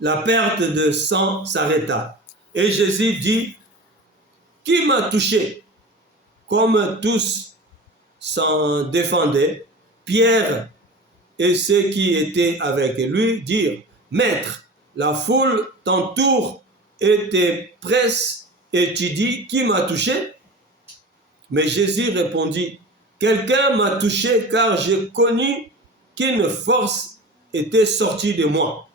la perte de sang s'arrêta. Et Jésus dit, qui m'a touché? Comme tous s'en défendaient, Pierre et ceux qui étaient avec lui dirent, Maître, la foule t'entoure et te presse, et tu dis, qui m'a touché? Mais Jésus répondit, quelqu'un m'a touché car j'ai connu qu'une force était sortie de moi.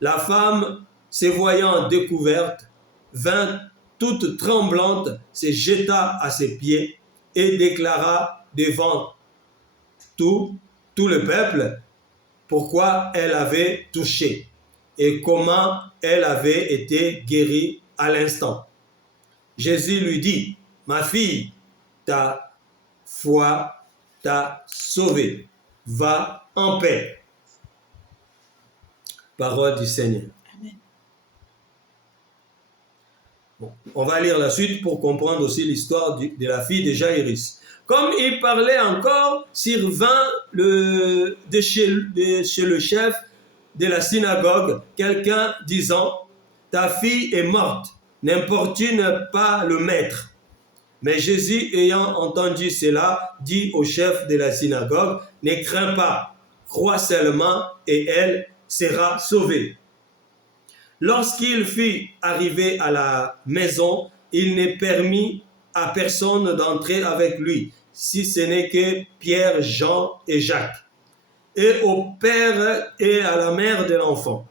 La femme, se voyant découverte, vint toute tremblante, se jeta à ses pieds et déclara devant tout le peuple pourquoi elle avait touché et comment elle avait été guérie à l'instant. Jésus lui dit, ma fille, ta foi t'a sauvée. Va en paix. Parole du Seigneur. Amen. Bon, on va lire la suite pour comprendre aussi l'histoire de la fille de Jaïrus. Comme il parlait encore, survint de chez le chef de la synagogue quelqu'un disant, ta fille est morte, n'importune pas le maître. Mais Jésus, ayant entendu cela, dit au chef de la synagogue, ne crains pas, crois seulement et elle sera sauvée. Lorsqu'il fut arrivé à la maison, il ne permit à personne d'entrer avec lui, si ce n'est que Pierre, Jean et Jacques, et au père et à la mère de l'enfant.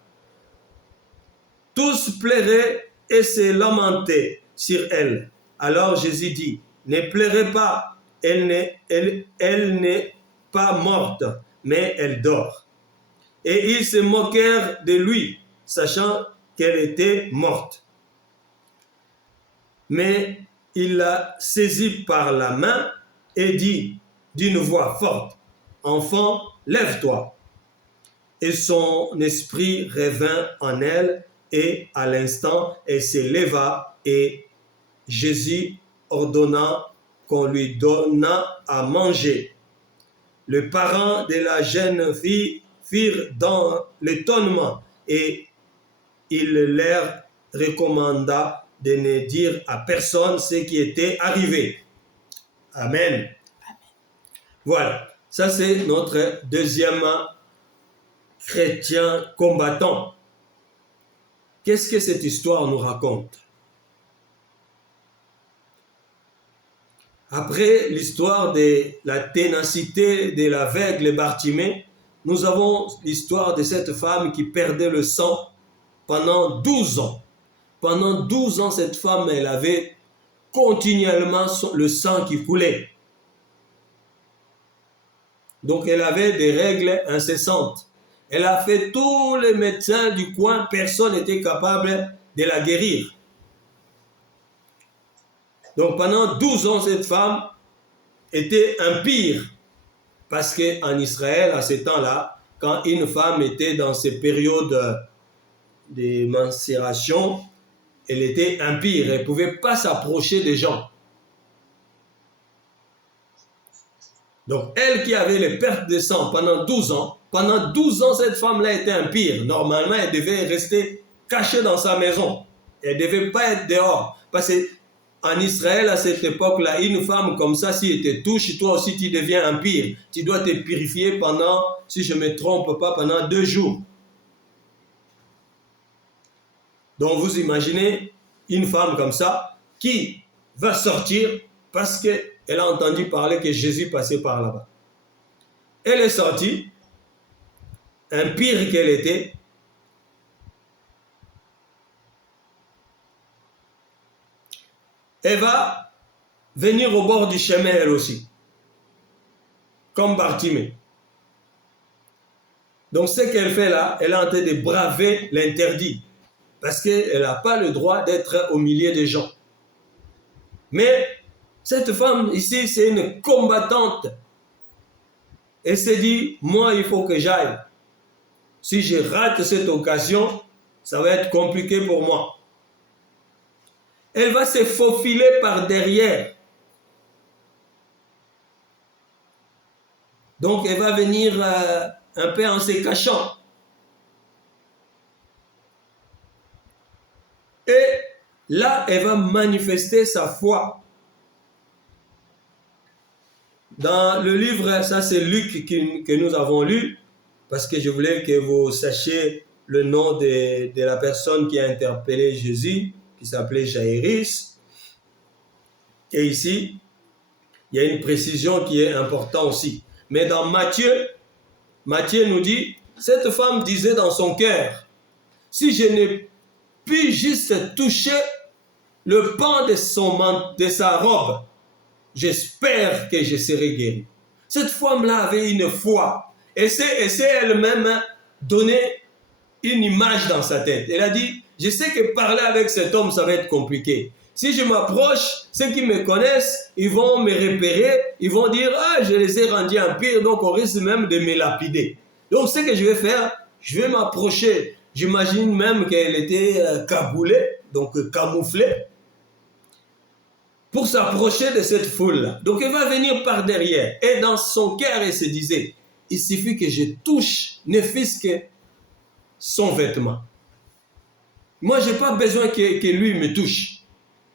Tous pleuraient et se lamentaient sur elle. Alors Jésus dit, ne pleurez pas, elle n'est pas morte, mais elle dort. Et ils se moquèrent de lui, sachant qu'elle était morte. Mais il la saisit par la main et dit d'une voix forte, enfant, lève-toi. Et son esprit revint en elle, et à l'instant, elle se leva, et Jésus ordonna qu'on lui donnât à manger. Les parents de la jeune fille firent dans l'étonnement, et il leur recommanda de ne dire à personne ce qui était arrivé. Amen. Voilà, ça c'est notre deuxième chrétien combattant. Qu'est-ce que cette histoire nous raconte? Après l'histoire de la ténacité de l'aveugle Bartimée, nous avons l'histoire de cette femme qui perdait le sang pendant 12 ans. Pendant 12 ans, cette femme, elle avait continuellement le sang qui coulait. Donc, elle avait des règles incessantes. Elle a fait tous les médecins du coin, personne n'était capable de la guérir. Donc, pendant 12 ans, cette femme était impure. Parce qu'en Israël, à ce temps-là, quand une femme était dans ces périodes d'émancipation, elle était impure, elle ne pouvait pas s'approcher des gens. Donc, elle qui avait les pertes de sang pendant 12 ans, cette femme-là était impure. Normalement, elle devait rester cachée dans sa maison. Elle ne devait pas être dehors. Parce qu'en Israël, à cette époque-là, une femme comme ça, si elle te touche, toi aussi, tu deviens impure. Tu dois te purifier pendant, si je ne me trompe pas, pendant 2 jours. Donc, vous imaginez une femme comme ça qui va sortir parce qu'elle a entendu parler que Jésus passait par là-bas. Elle est sortie, impure qu'elle était, elle va venir au bord du chemin elle aussi, comme Bartimée. Donc ce qu'elle fait là, elle est en train de braver l'interdit, parce qu'elle n'a pas le droit d'être au milieu des gens. Mais cette femme ici, c'est une combattante. Elle s'est dit, moi il faut que j'aille. Si je rate cette occasion, ça va être compliqué pour moi. Elle va se faufiler par derrière. Donc elle va venir un peu en se cachant. là, elle va manifester sa foi. Dans le livre, ça c'est Luc que nous avons lu, parce que je voulais que vous sachiez le nom de la personne qui a interpellé Jésus, qui s'appelait Jaïrus. Et ici, il y a une précision qui est importante aussi. Mais dans Matthieu nous dit, cette femme disait dans son cœur, si je n'ai pu juste toucher le pan de sa robe, j'espère que je serai guéri. Cette femme-là avait une foi. Et c'est elle-même donné une image dans sa tête. Elle a dit, je sais que parler avec cet homme, ça va être compliqué. Si je m'approche, ceux qui me connaissent, ils vont me repérer, ils vont dire, ah, je les ai rendus empires, donc on risque même de me lapider. Donc ce que je vais faire, je vais m'approcher. J'imagine même qu'elle était cagoulée, donc camouflée, pour s'approcher de cette foule-là. Donc elle va venir par derrière. Et dans son cœur, elle se disait, il suffit que je touche, ne fût-ce que son vêtement. Moi, je n'ai pas besoin que lui me touche.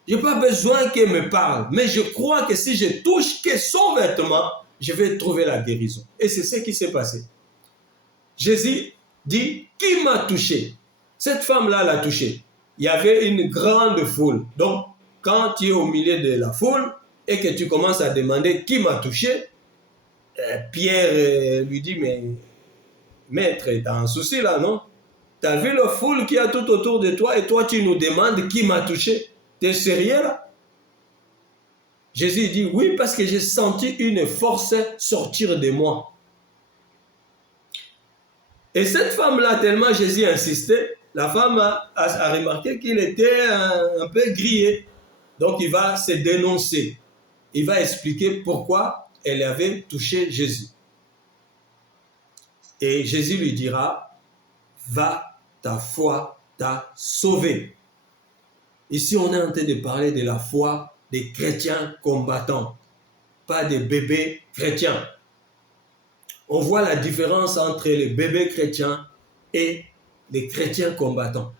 Je n'ai pas besoin qu'il me parle. Mais je crois que si je touche que son vêtement, je vais trouver la guérison. Et c'est ce qui s'est passé. Jésus dit, qui m'a touché? Cette femme-là l'a touché. Il y avait une grande foule. Donc, quand tu es au milieu de la foule et que tu commences à demander qui m'a touché, Pierre lui dit, mais maître, t'as un souci là, non? T'as vu la foule qui a tout autour de toi et toi tu nous demandes qui m'a touché? T'es sérieux là? Jésus dit, oui, parce que j'ai senti une force sortir de moi. Et cette femme-là, tellement Jésus insistait, la femme a remarqué qu'il était un peu grillé. Donc il va se dénoncer. Il va expliquer pourquoi elle avait touché Jésus. Et Jésus lui dira, va, ta foi t'a sauvé. Ici, on est en train de parler de la foi des chrétiens combattants, pas des bébés chrétiens. On voit la différence entre les bébés chrétiens et les chrétiens combattants.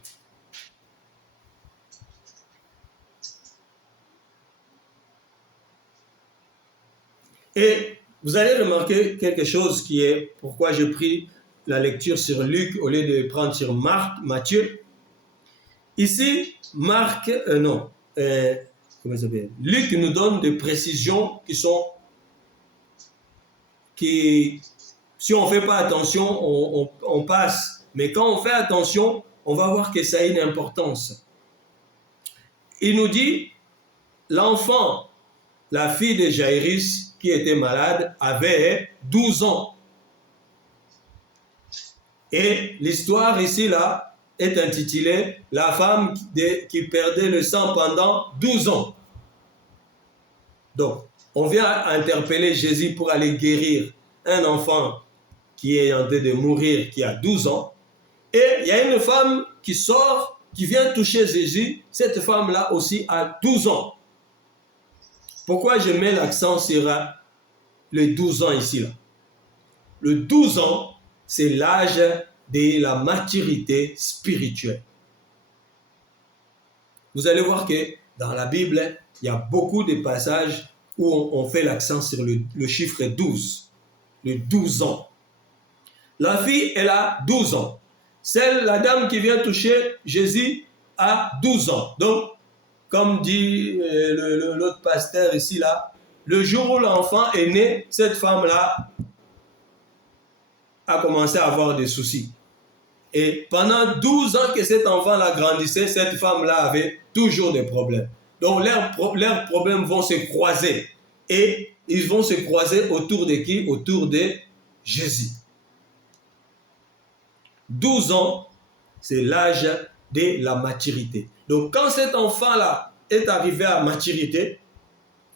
Et vous allez remarquer quelque chose qui est pourquoi j'ai pris la lecture sur Luc au lieu de prendre sur Matthieu. Ici, Luc nous donne des précisions qui si on ne fait pas attention, on passe. Mais quand on fait attention, on va voir que ça a une importance. Il nous dit, l'enfant, la fille de Jaïrus, qui était malade, avait 12 ans. Et l'histoire ici, là, est intitulée « La femme qui perdait le sang pendant 12 ans ». Donc, on vient interpeller Jésus pour aller guérir un enfant qui est en train de mourir, qui a 12 ans. Et il y a une femme qui sort, qui vient toucher Jésus. Cette femme-là aussi a 12 ans. Pourquoi je mets l'accent sur les 12 ans ici, là? Le 12 ans, c'est l'âge de la maturité spirituelle. Vous allez voir que dans la Bible, il y a beaucoup de passages où on fait l'accent sur le chiffre 12. Les 12 ans. La fille, elle a 12 ans. La dame qui vient toucher Jésus a 12 ans. Donc, comme dit l'autre pasteur ici, là, le jour où l'enfant est né, cette femme-là a commencé à avoir des soucis. Et pendant 12 ans que cet enfant-là grandissait, cette femme-là avait toujours des problèmes. Donc, leurs problèmes vont se croiser. Et ils vont se croiser autour de qui? Autour de Jésus. 12 ans, c'est l'âge de la maturité. Donc, quand cet enfant-là est arrivé à maturité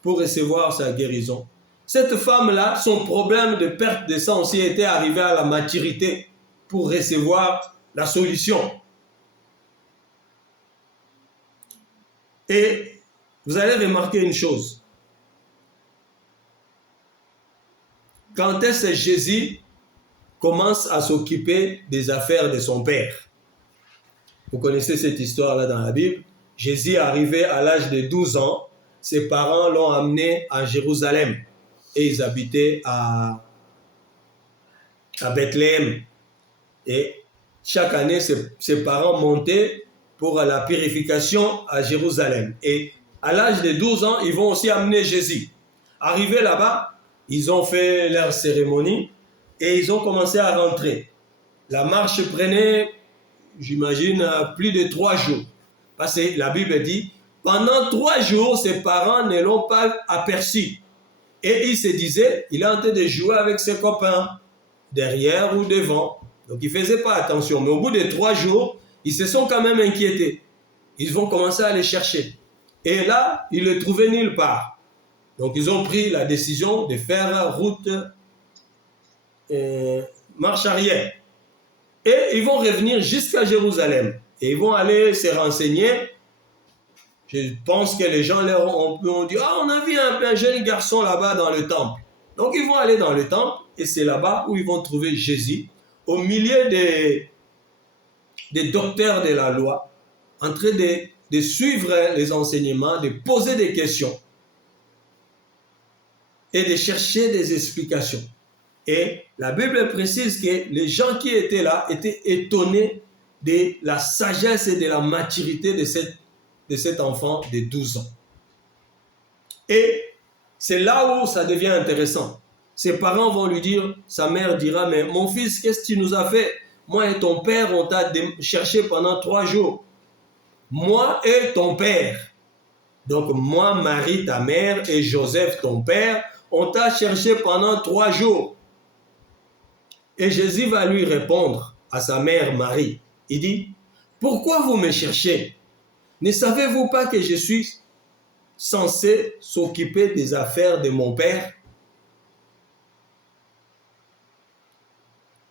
pour recevoir sa guérison, cette femme-là, son problème de perte de sang aussi était arrivé à la maturité pour recevoir la solution. Et vous allez remarquer une chose. Quand est-ce que Jésus commence à s'occuper des affaires de son père? Vous connaissez cette histoire-là dans la Bible. Jésus est arrivé à l'âge de 12 ans. Ses parents l'ont amené à Jérusalem et ils habitaient à Bethléem. Et chaque année, ses parents montaient pour la purification à Jérusalem. Et à l'âge de 12 ans, ils vont aussi amener Jésus. Arrivés là-bas, ils ont fait leur cérémonie et ils ont commencé à rentrer. La marche prenait, j'imagine, plus de 3 jours. Parce que la Bible dit, pendant 3 jours, ses parents ne l'ont pas aperçu. Et il se disait, il est en train de jouer avec ses copains, derrière ou devant. Donc ils ne faisaient pas attention. Mais au bout de 3 jours, ils se sont quand même inquiétés. Ils vont commencer à les chercher. Et là, ils ne le trouvaient nulle part. Donc ils ont pris la décision de faire route marche arrière. Et ils vont revenir jusqu'à Jérusalem. Et ils vont aller se renseigner. Je pense que les gens leur ont dit, on a vu un jeune garçon là-bas dans le temple. Donc ils vont aller dans le temple et c'est là-bas où ils vont trouver Jésus au milieu des docteurs de la loi, en train de suivre les enseignements, de poser des questions et de chercher des explications. Et la Bible précise que les gens qui étaient là étaient étonnés de la sagesse et de la maturité de cet enfant de 12 ans. Et c'est là où ça devient intéressant. Ses parents vont lui dire, sa mère dira, mais mon fils, qu'est-ce que tu nous as fait? Moi et ton père, on t'a cherché pendant 3 jours. Moi et ton père. Donc moi, Marie, ta mère, et Joseph, ton père, on t'a cherché pendant 3 jours. Et Jésus va lui répondre à sa mère Marie. Il dit, pourquoi vous me cherchez? Ne savez-vous pas que je suis censé s'occuper des affaires de mon père?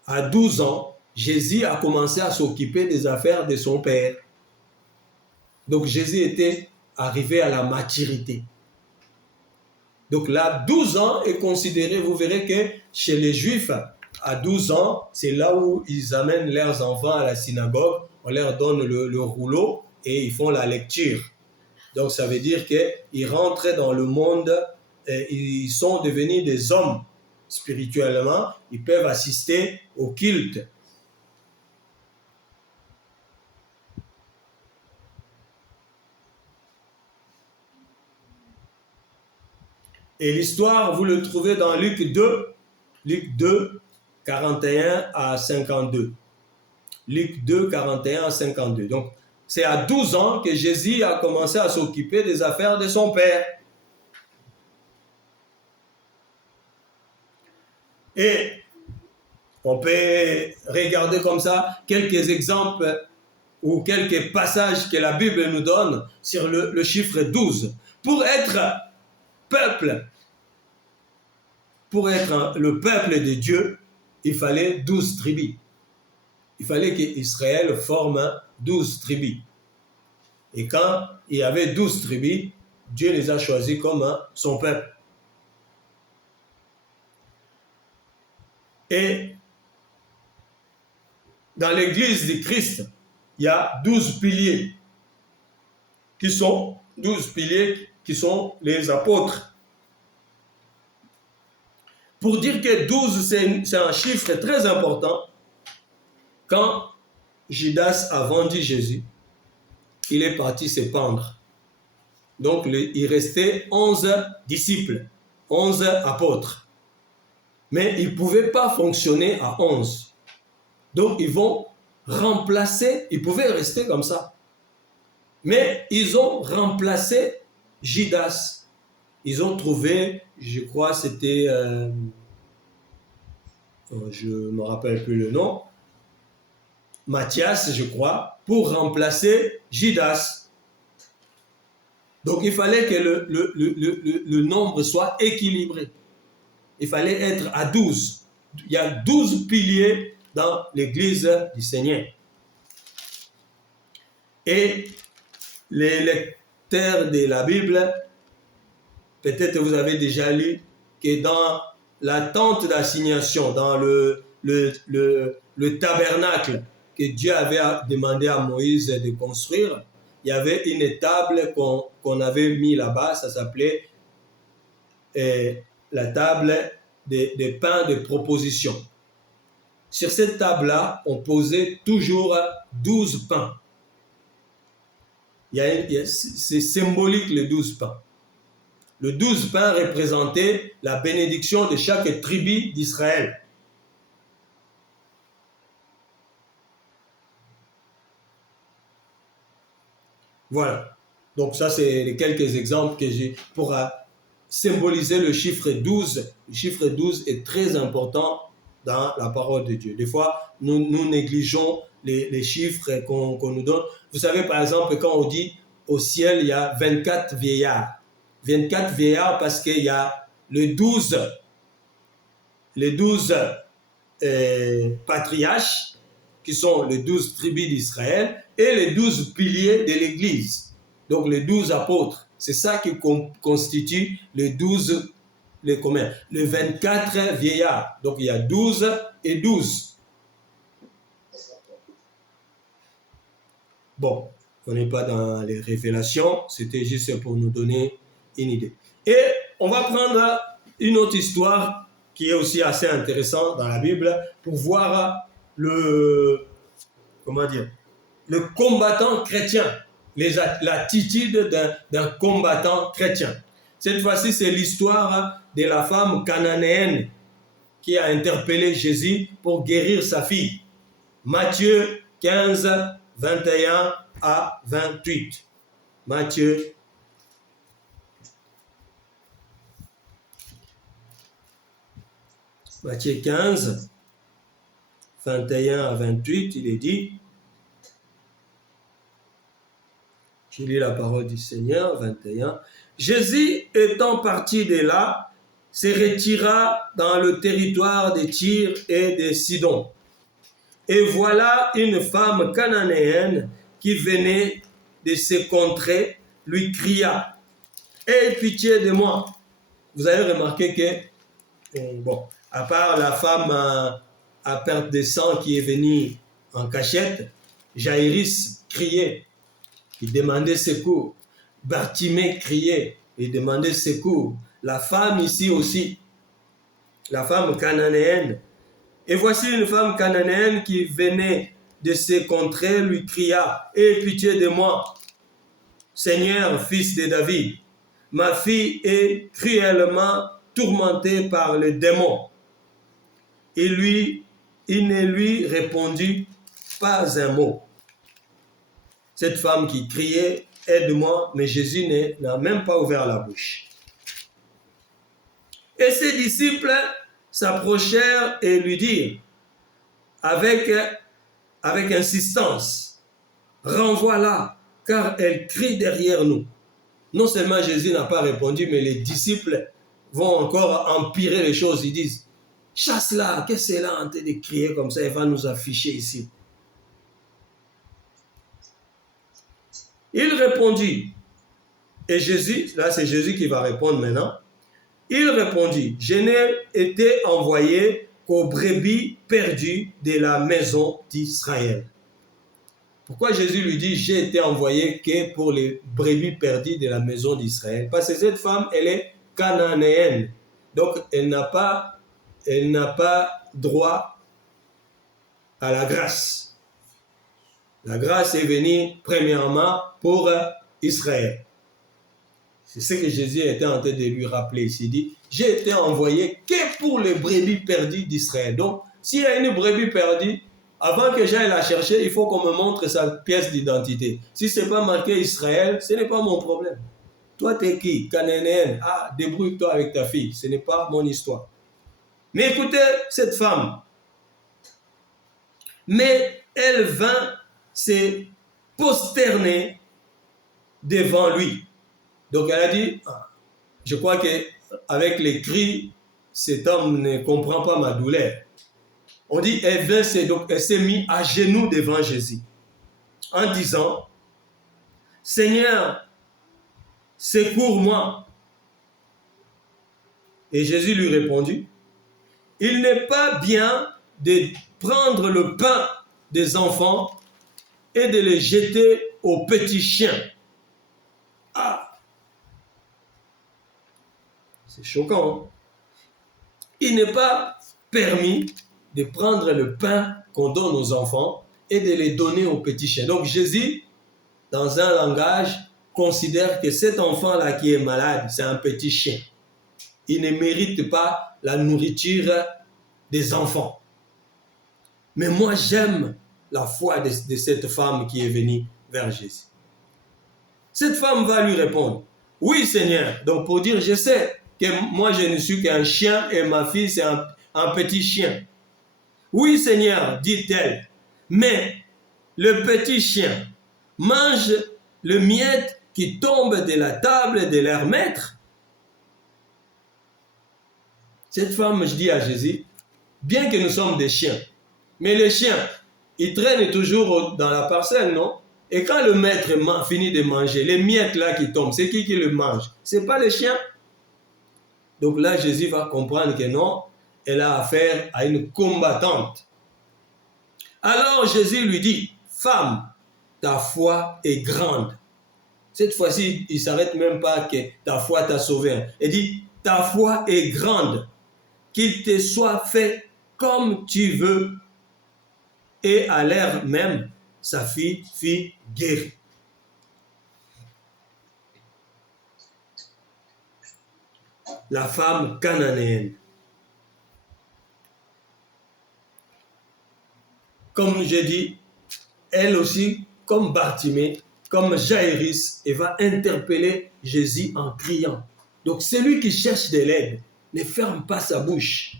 À 12 ans, Jésus a commencé à s'occuper des affaires de son père. Donc Jésus était arrivé à la maturité. Donc là, 12 ans est considéré, vous verrez que chez les Juifs, à 12 ans, c'est là où ils amènent leurs enfants à la synagogue, on leur donne le rouleau et ils font la lecture. Donc ça veut dire qu'ils rentrent dans le monde, ils sont devenus des hommes spirituellement, ils peuvent assister au culte. Et l'histoire, vous le trouvez dans Luc 2, 41 à 52. Luc 2, 41 à 52. Donc, c'est à 12 ans que Jésus a commencé à s'occuper des affaires de son père. Et on peut regarder comme ça quelques exemples ou quelques passages que la Bible nous donne sur le chiffre 12. Pour être le peuple de Dieu, il fallait 12 tribus. Il fallait qu'Israël forme 12 tribus. Et quand il y avait 12 tribus, Dieu les a choisis comme son peuple. Et dans l'église de Christ, il y a 12 piliers qui sont les apôtres. Pour dire que 12, c'est un chiffre très important, quand Judas a vendu Jésus, il est parti se pendre. Donc, il restait 11 disciples, 11 apôtres. Mais ils ne pouvaient pas fonctionner à 11. Donc, ils vont remplacer, ils pouvaient rester comme ça. Mais ils ont remplacé Judas. Ils ont trouvé, je crois, c'était, je ne me rappelle plus le nom, Matthias, je crois, pour remplacer Judas. Donc, il fallait que le nombre soit équilibré. Il fallait être à 12. Il y a 12 piliers dans l'église du Seigneur. Et les lecteurs de la Bible, peut-être vous avez déjà lu que dans la tente d'assignation, dans le tabernacle que Dieu avait demandé à Moïse de construire, il y avait une table qu'on avait mis là-bas, ça s'appelait la table des pains de proposition. Sur cette table-là, on posait toujours 12 pains. C'est symbolique les 12 pains. Le 12 pains représentait la bénédiction de chaque tribu d'Israël. Voilà. Donc ça, c'est les quelques exemples que j'ai pour symboliser le chiffre 12. Le chiffre 12 est très important dans la parole de Dieu. Des fois, nous négligeons les chiffres qu'on nous donne. Vous savez, par exemple, quand on dit au ciel, il y a 24 vieillards. 24 vieillards parce qu'il y a les 12 patriarches qui sont les 12 tribus d'Israël et les 12 piliers de l'Église. Donc les 12 apôtres. C'est ça qui constitue les 24 vieillards. Donc il y a 12 et 12. Bon, on n'est pas dans les révélations, c'était juste pour nous donner une idée. Et on va prendre une autre histoire qui est aussi assez intéressante dans la Bible pour voir le combattant chrétien, l'attitude d'un combattant chrétien. Cette fois-ci, c'est l'histoire de la femme cananéenne qui a interpellé Jésus pour guérir sa fille. Matthieu 15, 21 à 28. Matthieu 15, 21 à 28, il est dit, je lis la parole du Seigneur, 21. Jésus étant parti de là, se retira dans le territoire de Tyr et de Sidon. Et voilà une femme cananéenne qui venait de ces contrées, lui cria, « Aie pitié de moi !» Vous avez remarqué que, à part la femme à perte de sang qui est venue en cachette, Jaïrus criait, il demandait secours. Bartimée criait, il demandait secours. La femme ici aussi, la femme cananéenne. Et voici une femme cananéenne qui venait de ces contrées, lui cria, « Aie pitié de moi, Seigneur, fils de David. Ma fille est cruellement tourmentée par le démon. » Il ne lui répondit pas un mot. Cette femme qui criait, « Aide-moi », mais Jésus n'a même pas ouvert la bouche. Et ses disciples s'approchèrent et lui dirent, avec insistance, « Renvoie-la, car elle crie derrière nous. » Non seulement Jésus n'a pas répondu, mais les disciples vont encore empirer les choses. Ils disent, « Chasse-la, qu'est-ce qu'elle est en train de crier comme ça, elle va nous afficher ici. » Il répondit, et Jésus, là c'est Jésus qui va répondre maintenant, il répondit, « Je n'ai été envoyé qu'aux brebis perdues de la maison d'Israël. » Pourquoi Jésus lui dit, « J'ai été envoyé que pour les brebis perdues de la maison d'Israël » ? Parce que cette femme, elle est cananéenne. Donc, elle n'a pas droit à la grâce. La grâce est venue premièrement pour Israël. C'est ce que Jésus était en train de lui rappeler ici. Il dit, j'ai été envoyé que pour les brebis perdues d'Israël. Donc, s'il y a une brebis perdue, avant que j'aille la chercher, il faut qu'on me montre sa pièce d'identité. Si ce n'est pas marqué Israël, ce n'est pas mon problème. Toi, tu es qui? Cananéenne. Ah, débrouille-toi avec ta fille. Ce n'est pas mon histoire. Mais écoutez cette femme. Mais elle vint se prosterner devant lui. Donc elle a dit, je crois qu'avec les cris, cet homme ne comprend pas ma douleur. On dit, elle s'est mise à genoux devant Jésus en disant, Seigneur, secours-moi. Et Jésus lui répondit, il n'est pas bien de prendre le pain des enfants et de les jeter aux petits chiens. Ah, c'est choquant. Hein? Il n'est pas permis de prendre le pain qu'on donne aux enfants et de les donner aux petits chiens. Donc Jésus, dans un langage, considère que cet enfant-là qui est malade, c'est un petit chien. Il ne mérite pas la nourriture des enfants. Mais moi, j'aime la foi de cette femme qui est venue vers Jésus. Cette femme va lui répondre, « Oui, Seigneur. » Donc, pour dire, je sais que moi, je ne suis qu'un chien et ma fille, c'est un petit chien. « Oui, Seigneur, dit-elle. Mais le petit chien mange le miette qui tombe de la table de leur maître. » Cette femme, je dis à Jésus, bien que nous sommes des chiens, mais les chiens, ils traînent toujours dans la parcelle, non? Et quand le maître finit de manger, les miettes là qui tombent, c'est qui le mange? C'est pas les chiens. Donc là, Jésus va comprendre que non, elle a affaire à une combattante. Alors Jésus lui dit, femme, ta foi est grande. Cette fois-ci, il ne s'arrête même pas que ta foi t'a sauvé. Il dit, ta foi est grande, qu'il te soit fait comme tu veux. Et à l'heure même, sa fille fut guérie. La femme cananéenne. Comme j'ai dit, elle aussi, comme Bartimée, comme Jaïrus, elle va interpeller Jésus en criant. Donc celui qui cherche de l'aide ne ferme pas sa bouche.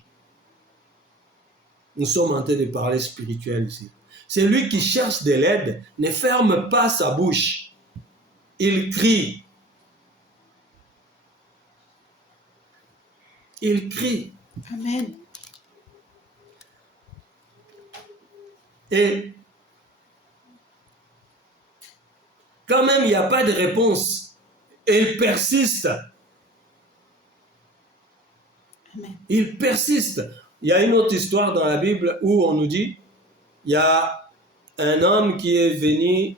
Nous sommes en train de parler spirituel ici. Celui qui cherche de l'aide ne ferme pas sa bouche. Il crie. Il crie. Amen. Et quand même, il n'y a pas de réponse. Il persiste. Amen. Il persiste. Il y a une autre histoire dans la Bible où on nous dit, il y a un homme qui est venu,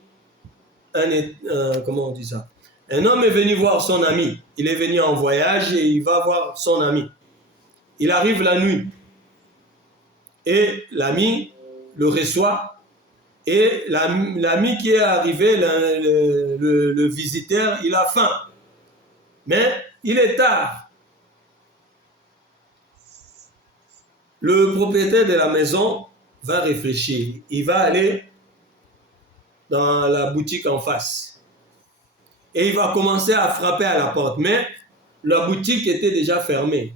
comment on dit ça? Un homme est venu voir son ami. Il est venu en voyage et il va voir son ami. Il arrive la nuit. Et l'ami le reçoit. Et l'ami qui est arrivé, le visiteur, il a faim. Mais il est tard. Le propriétaire de la maison va réfléchir. Il va aller dans la boutique en face. Et il va commencer à frapper à la porte. Mais la boutique était déjà fermée.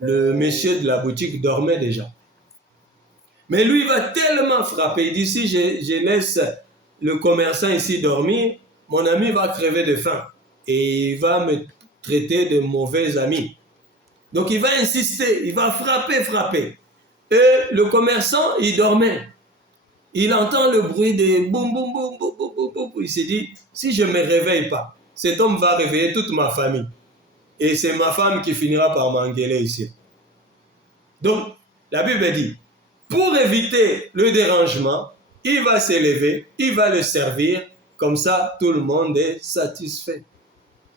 Le monsieur de la boutique dormait déjà. Mais lui, il va tellement frapper. Il dit, si je laisse le commerçant ici dormir, mon ami va crever de faim. Et il va me traiter de mauvais ami. Donc il va insister, il va frapper. Et le commerçant, il dormait. Il entend le bruit des boum, boum, boum, boum, boum, boum, boum. Il s'est dit, si je ne me réveille pas, cet homme va réveiller toute ma famille. Et c'est ma femme qui finira par m'engueuler ici. Donc, la Bible dit, pour éviter le dérangement, il va s'élever, il va le servir, comme ça tout le monde est satisfait.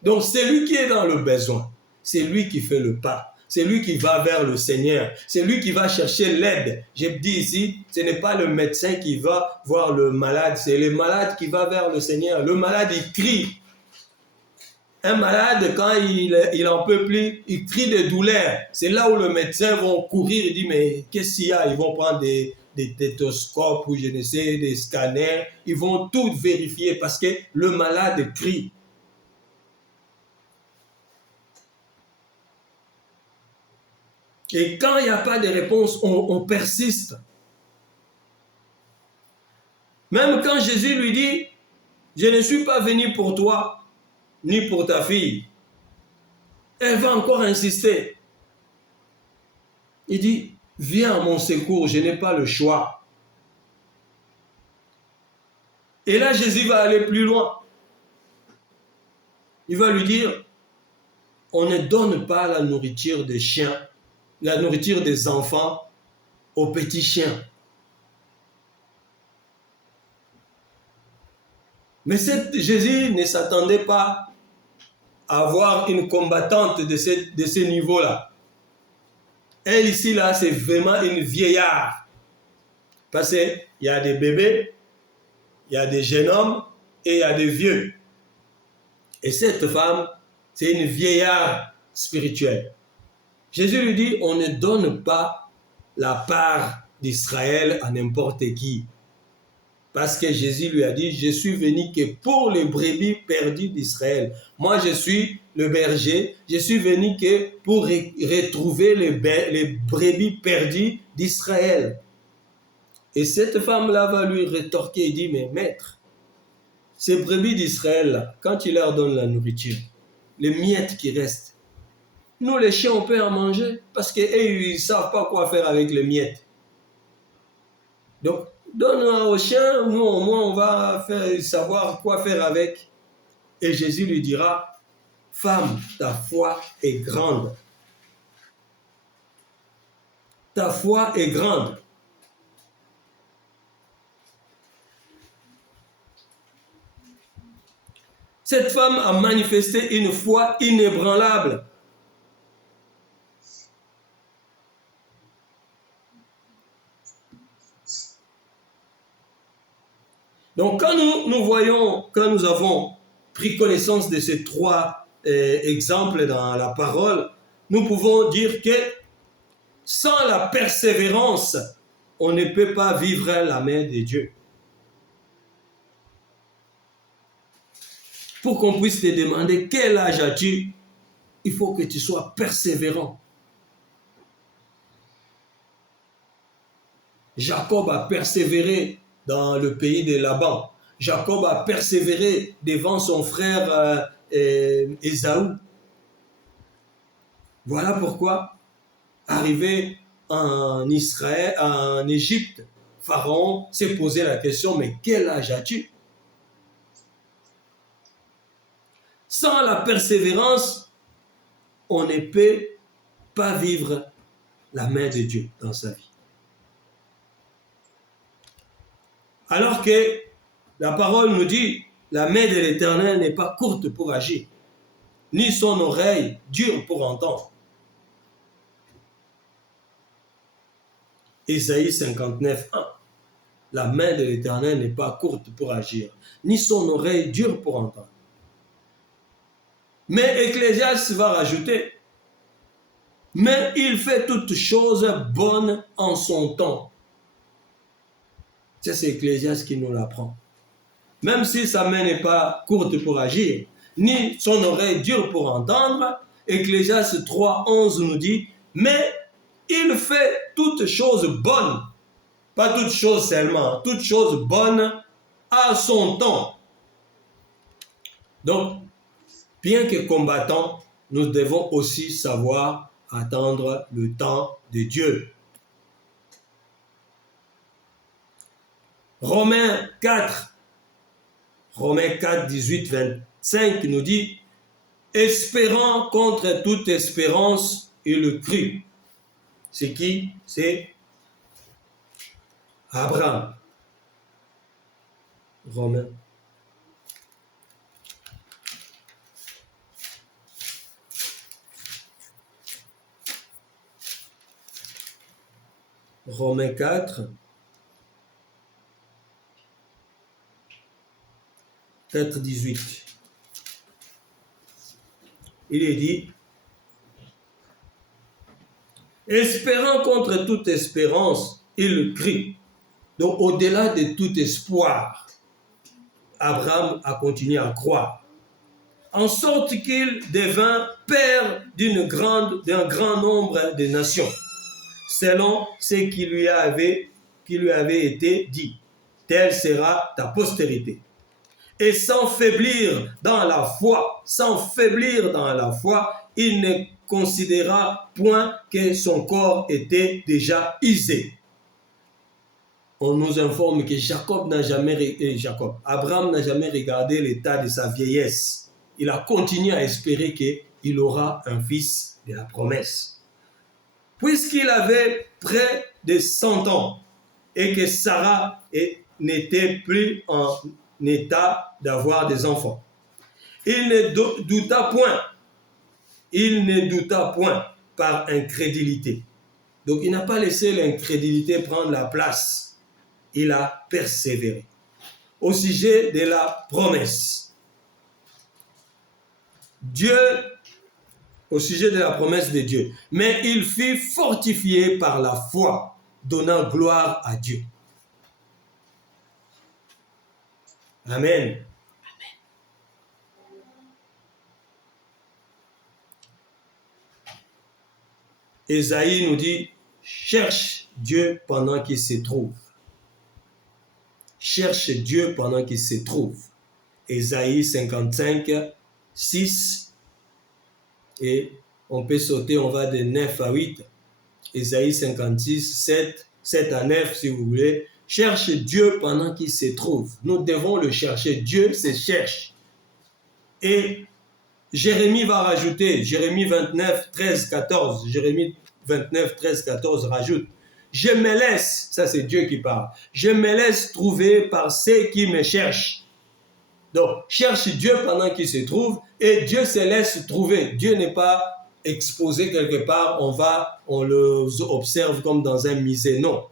Donc, c'est lui qui est dans le besoin, c'est lui qui fait le pas. C'est lui qui va vers le Seigneur. C'est lui qui va chercher l'aide. Je dis ici, ce n'est pas le médecin qui va voir le malade. C'est le malade qui va vers le Seigneur. Le malade, il crie. Un malade, quand il en peut plus, il crie de douleur. C'est là où le médecin va courir et dit, mais qu'est-ce qu'il y a? Ils vont prendre des stéthoscopes ou je ne sais, des scanners. Ils vont tout vérifier parce que le malade crie. Et quand il n'y a pas de réponse, on persiste. Même quand Jésus lui dit, je ne suis pas venu pour toi, ni pour ta fille. Elle va encore insister. Il dit, viens à mon secours, je n'ai pas le choix. Et là, Jésus va aller plus loin. Il va lui dire, on ne donne pas la nourriture des chiens, la nourriture des enfants aux petits chiens. Mais Jésus ne s'attendait pas à avoir une combattante de ce niveau-là. Elle ici, là, c'est vraiment une vieillarde. Parce qu'il y a des bébés, il y a des jeunes hommes et il y a des vieux. Et cette femme, c'est une vieillarde spirituelle. Jésus lui dit, on ne donne pas la part d'Israël à n'importe qui. Parce que Jésus lui a dit, je suis venu que pour les brebis perdues d'Israël. Moi, je suis le berger. Je suis venu que pour retrouver les brebis perdues d'Israël. Et cette femme-là va lui rétorquer et dit, mais maître, ces brebis d'Israël, quand tu leur donnes la nourriture, les miettes qui restent, nous les chiens, on peut en manger parce qu'eux, ils ne savent pas quoi faire avec les miettes. Donc, donne aux chiens, nous au moins on va savoir quoi faire avec. Et Jésus lui dira, femme, ta foi est grande. Ta foi est grande. Cette femme a manifesté une foi inébranlable. Donc quand nous avons pris connaissance de ces trois exemples dans la parole, nous pouvons dire que sans la persévérance, on ne peut pas vivre la main de Dieu. Pour qu'on puisse te demander quel âge as-tu, il faut que tu sois persévérant. Jacob a persévéré dans le pays de Laban. Jacob a persévéré devant son frère Ésaü. Voilà pourquoi, arrivé en Israël, en Égypte, Pharaon s'est posé la question, mais quel âge as-tu? Sans la persévérance, on ne peut pas vivre la main de Dieu dans sa vie. Alors que la parole nous dit, la main de l'Éternel n'est pas courte pour agir, ni son oreille dure pour entendre. Ésaïe 59, 1. La main de l'Éternel n'est pas courte pour agir, ni son oreille dure pour entendre. Mais Ecclésiaste va rajouter, mais il fait toutes choses bonnes en son temps. C'est Ecclésiaste qui nous l'apprend. Même si sa main n'est pas courte pour agir, ni son oreille dure pour entendre, Ecclésiaste 3, 11 nous dit, mais il fait toutes choses bonnes, pas toutes choses seulement, toutes choses bonnes à son temps. Donc, bien que combattants, nous devons aussi savoir attendre le temps de Dieu. Romains 4, 18, 25 nous dit, espérant contre toute espérance, il crut. C'est qui? C'est Abraham. Romains. Romains 4, 18. Il est dit, espérant contre toute espérance, il crie. Donc au-delà de tout espoir, Abraham a continué à croire, en sorte qu'il devint père d'un grand nombre de nations, selon ce qui lui avait été dit. Telle sera ta postérité. Et sans faiblir dans la foi, il ne considéra point que son corps était déjà usé. On nous informe que Abraham n'a jamais regardé l'état de sa vieillesse. Il a continué à espérer qu'il aura un fils de la promesse. Puisqu'il avait près de 100 ans et que Sarah n'était plus état d'avoir des enfants. Il ne douta point. Il ne douta point par incrédulité. Donc il n'a pas laissé l'incrédulité prendre la place. Il a persévéré. Au sujet de la promesse. Au sujet de la promesse de Dieu. Mais il fut fortifié par la foi, donnant gloire à Dieu. Amen. Ésaïe nous dit, cherche Dieu pendant qu'il se trouve. Cherche Dieu pendant qu'il se trouve. Ésaïe 55, 6. Et on peut sauter, on va de 9 à 8. Ésaïe 56, 7 à 9 si vous voulez. Cherche Dieu pendant qu'il se trouve. Nous devons le chercher. Dieu se cherche. Et Jérémie va rajouter, Jérémie 29, 13, 14. Jérémie 29, 13, 14 rajoute. Je me laisse, ça c'est Dieu qui parle, je me laisse trouver par ceux qui me cherchent. Donc, cherche Dieu pendant qu'il se trouve et Dieu se laisse trouver. Dieu n'est pas exposé quelque part, on le observe comme dans un musée. Non,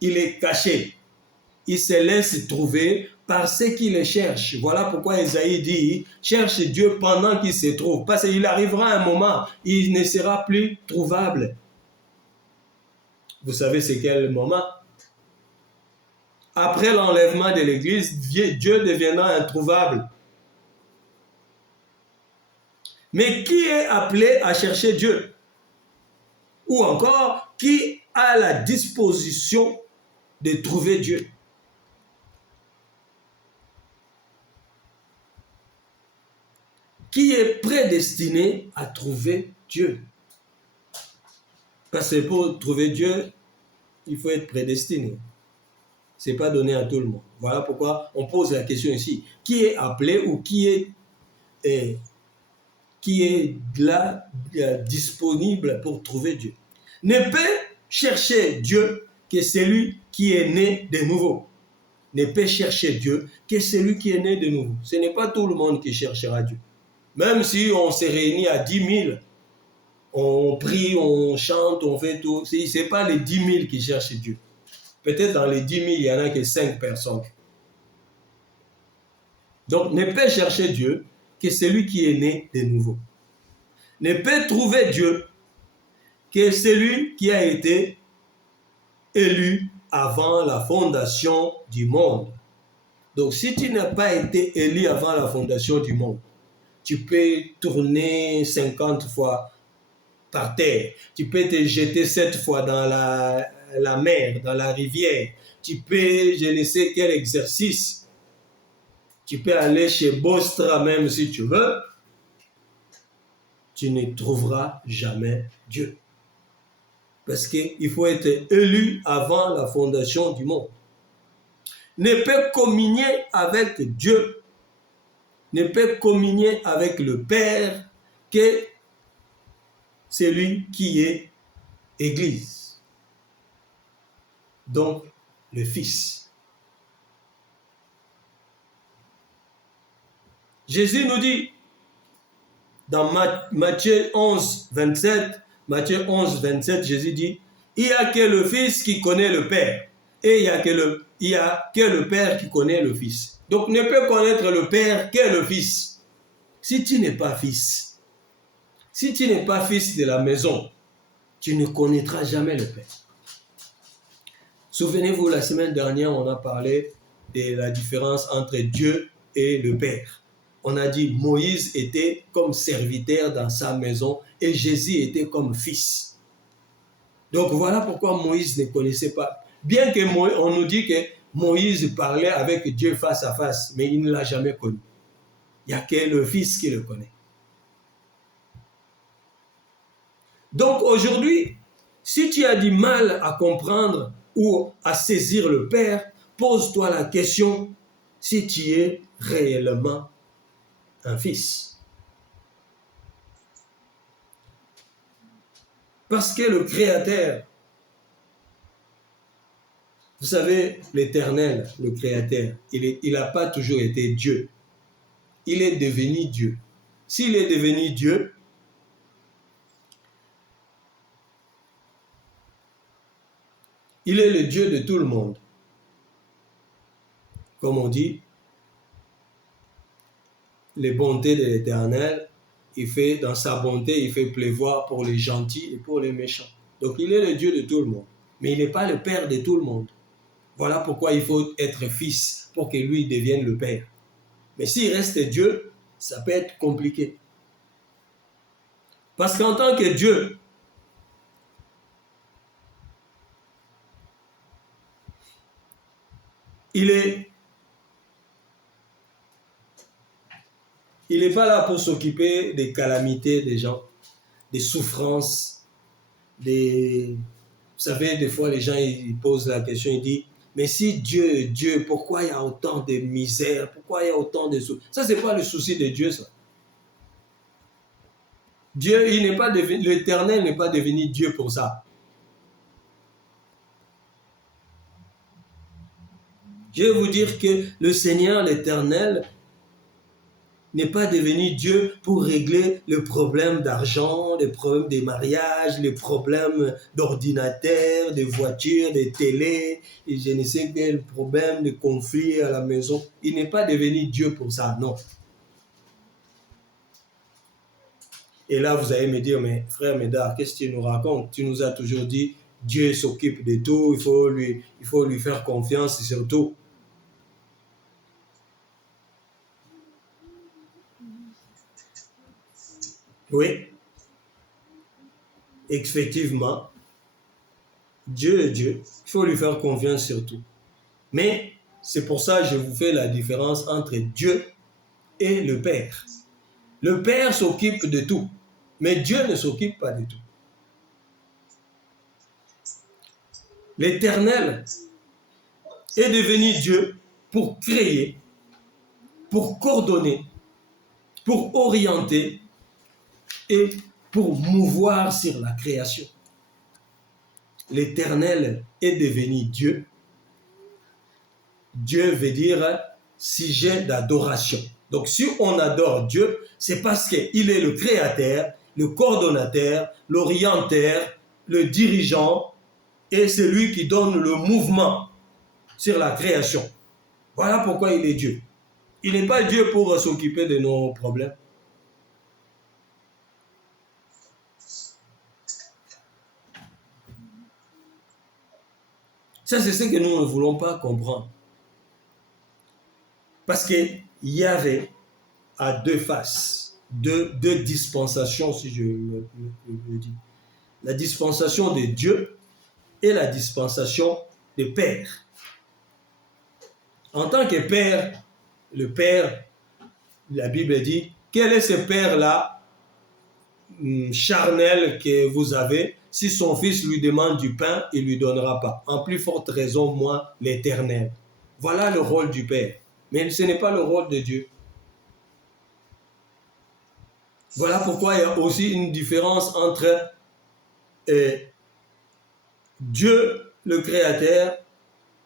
il est caché. Il se laisse trouver par ceux qui le cherchent. Voilà pourquoi Ésaïe dit, cherche Dieu pendant qu'il se trouve. Parce qu'il arrivera un moment, il ne sera plus trouvable. Vous savez c'est quel moment? Après l'enlèvement de l'Église, Dieu deviendra introuvable. Mais qui est appelé à chercher Dieu? Ou encore, qui a la disposition de trouver Dieu? Qui est prédestiné à trouver Dieu? Parce que pour trouver Dieu, il faut être prédestiné. Ce n'est pas donné à tout le monde. Voilà pourquoi on pose la question ici. Qui est appelé ou qui est là disponible pour trouver Dieu? Ne peut chercher Dieu que celui qui est né de nouveau. Ne peut chercher Dieu que celui qui est né de nouveau. Ce n'est pas tout le monde qui cherchera Dieu. Même si on s'est réunis à 10 000, on prie, on chante, on fait tout. Ce n'est pas les 10 000 qui cherchent Dieu. Peut-être dans les 10 000, il n'y en a que 5 personnes. Donc, ne peut chercher Dieu que celui qui est né de nouveau. Ne peut trouver Dieu que celui qui a été élu avant la fondation du monde. Donc, si tu n'as pas été élu avant la fondation du monde, tu peux tourner 50 fois par terre. Tu peux te jeter 7 fois dans la mer, dans la rivière. Tu peux, je ne sais quel exercice. Tu peux aller chez Bostra même si tu veux. Tu ne trouveras jamais Dieu. Parce qu'il faut être élu avant la fondation du monde. Ne peut communier avec Dieu, ne peut communier avec le Père que celui qui est Église. Donc, le Fils. Jésus nous dit, dans Matthieu 11, 27, Jésus dit, il n'y a que le Fils qui connaît le Père. Et il n'y a que le Père qui connaît le Fils. Donc, ne peut connaître le Père que le Fils. Si tu n'es pas fils, si tu n'es pas fils de la maison, tu ne connaîtras jamais le Père. Souvenez-vous, la semaine dernière, on a parlé de la différence entre Dieu et le Père. On a dit Moïse était comme serviteur dans sa maison et Jésus était comme fils. Donc voilà pourquoi Moïse ne connaissait pas. Bien que on nous dit que Moïse parlait avec Dieu face à face, mais il ne l'a jamais connu. Il n'y a que le Fils qui le connaît. Donc aujourd'hui, si tu as du mal à comprendre ou à saisir le Père, pose-toi la question si tu es réellement un fils. Parce que le Créateur, Vous savez, l'Éternel, le Créateur, il n'a pas toujours été Dieu. Il est devenu Dieu. S'il est devenu Dieu, il est le Dieu de tout le monde. Comme on dit, les bontés de l'Éternel, dans sa bonté, il fait pleuvoir pour les gentils et pour les méchants. Donc il est le Dieu de tout le monde. Mais il n'est pas le Père de tout le monde. Voilà pourquoi il faut être fils pour que lui devienne le Père. Mais s'il reste Dieu, ça peut être compliqué. Parce qu'en tant que Dieu, il n'est pas là pour s'occuper des calamités des gens, des souffrances, vous savez, des fois les gens ils posent la question, ils disent, mais si Dieu est Dieu, pourquoi il y a autant de misère, pourquoi il y a autant de soucis? Ça, c'est pas le souci de Dieu, ça. Dieu, l'Éternel n'est pas devenu Dieu pour ça. Je vais vous dire que le Seigneur, l'Éternel, n'est pas devenu Dieu pour régler le problème d'argent, les problèmes des mariages, les problèmes d'ordinateurs, de voitures, de télé, et je ne sais quel problème de conflit à la maison. Il n'est pas devenu Dieu pour ça, non. Et là, vous allez me dire, mais frère Médard, qu'est-ce que tu nous racontes? Tu nous as toujours dit, Dieu s'occupe de tout, il faut lui faire confiance et surtout. Oui, effectivement, Dieu est Dieu, il faut lui faire confiance surtout. Mais c'est pour ça que je vous fais la différence entre Dieu et le Père. Le Père s'occupe de tout, mais Dieu ne s'occupe pas de tout. L'Éternel est devenu Dieu pour créer, pour coordonner, pour orienter et pour mouvoir sur la création. L'Éternel est devenu Dieu. Dieu veut dire sujet d'adoration. Donc si on adore Dieu, c'est parce qu'il est le créateur, le coordonnateur, l'orienteur, le dirigeant et c'est lui qui donne le mouvement sur la création. Voilà pourquoi il est Dieu. Il n'est pas Dieu pour s'occuper de nos problèmes. Ça, c'est ce que nous ne voulons pas comprendre. Parce que Yahvé a deux faces, deux dispensations, si je le dis. La dispensation de Dieu et la dispensation de Père. En tant que Père, le Père, la Bible dit, quel est ce Père-là charnel que vous avez? Si son fils lui demande du pain, il ne lui donnera pas. En plus forte raison, moi, l'Éternel. Voilà le rôle du Père. Mais ce n'est pas le rôle de Dieu. Voilà pourquoi il y a aussi une différence entre Dieu, le Créateur,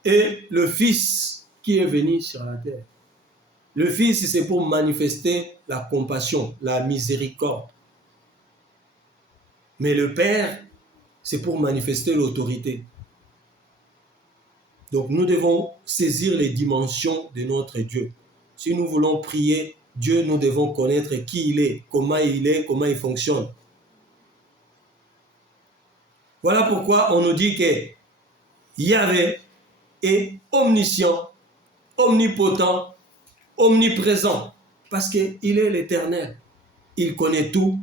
et le Fils qui est venu sur la terre. Le Fils, c'est pour manifester la compassion, la miséricorde. Mais le Père, c'est pour manifester l'autorité. Donc nous devons saisir les dimensions de notre Dieu. Si nous voulons prier Dieu, nous devons connaître qui il est, comment il fonctionne. Voilà pourquoi on nous dit que Yahvé est omniscient, omnipotent, omniprésent, parce qu'il est l'Éternel. Il connaît tout,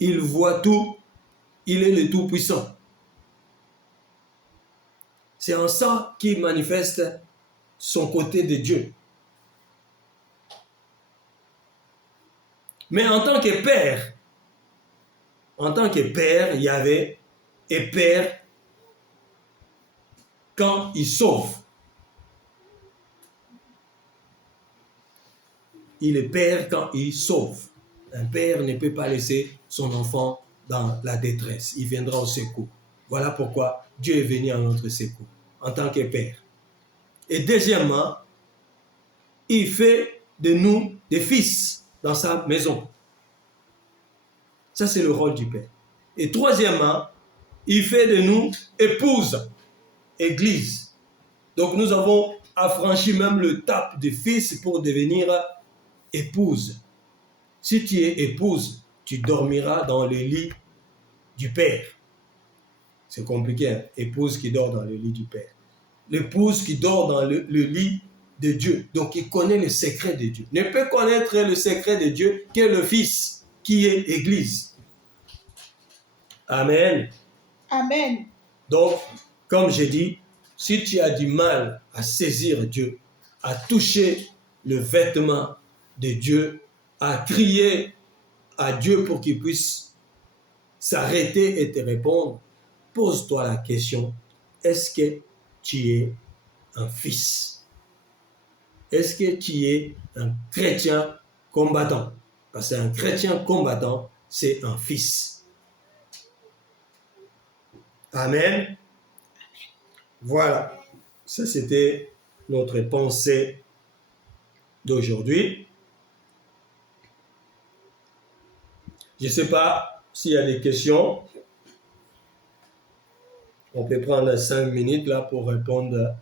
il voit tout, il est le Tout-Puissant. C'est en ça qu'il manifeste son côté de Dieu. Mais en tant que Père, Yahvé est Père quand il sauve. Il est Père quand il sauve. Un père ne peut pas laisser son enfant dans la détresse. Il viendra au secours. Voilà pourquoi Dieu est venu à notre secours. en tant que père. Et deuxièmement, il fait de nous des fils dans sa maison. Ça, c'est le rôle du père. Et troisièmement, il fait de nous épouses, église. Donc nous avons affranchi même le tape de fils pour devenir épouse. Si tu es épouse, tu dormiras dans le lit du père. C'est compliqué, hein? Épouse qui dort dans le lit du père. L'épouse qui dort dans le lit de Dieu. Donc il connaît le secret de Dieu. Ne peut connaître le secret de Dieu que le fils qui est église. Amen. Amen. Donc, comme j'ai dit, si tu as du mal à saisir Dieu, à toucher le vêtement de Dieu, à crier à Dieu pour qu'il puisse s'arrêter et te répondre, pose-toi la question, est-ce que tu es un fils? Est-ce que tu es un chrétien combattant? Parce qu'un chrétien combattant, c'est un fils. Amen. Voilà, ça c'était notre pensée d'aujourd'hui. Je ne sais pas s'il y a des questions. On peut prendre 5 minutes là pour répondre